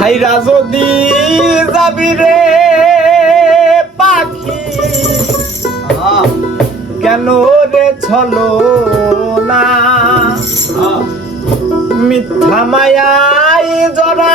ভাইরা যদি যাবি রে পাখি কেন রে ছলো না? মিথ্যা মায়াই জরা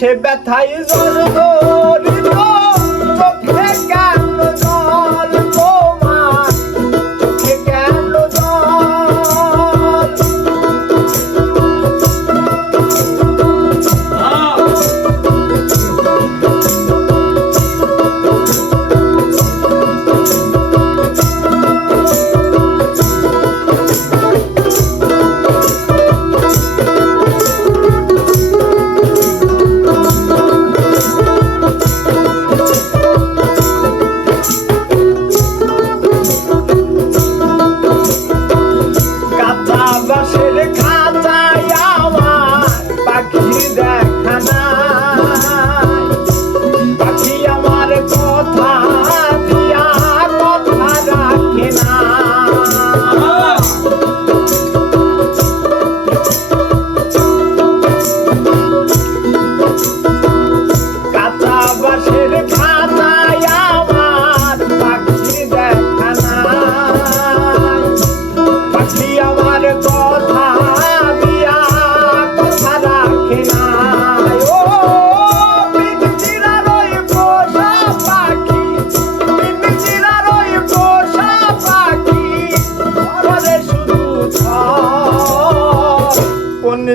সে ব্যথায় জড়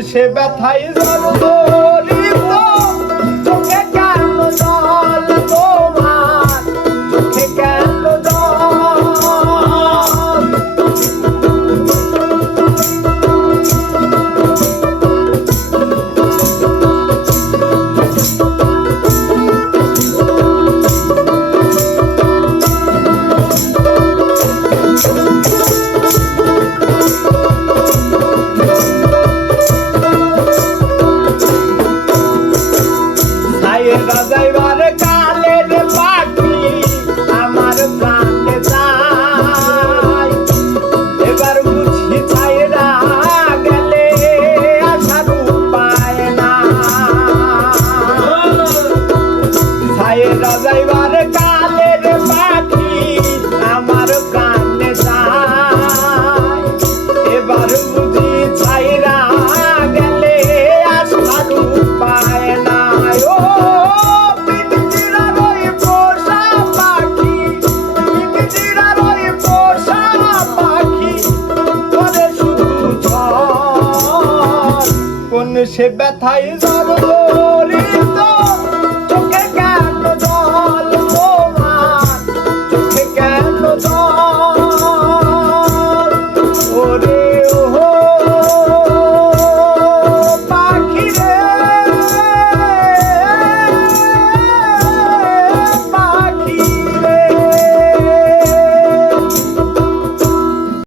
সে ব্যথায় জড়ো এখন সে ব্যথায় জড়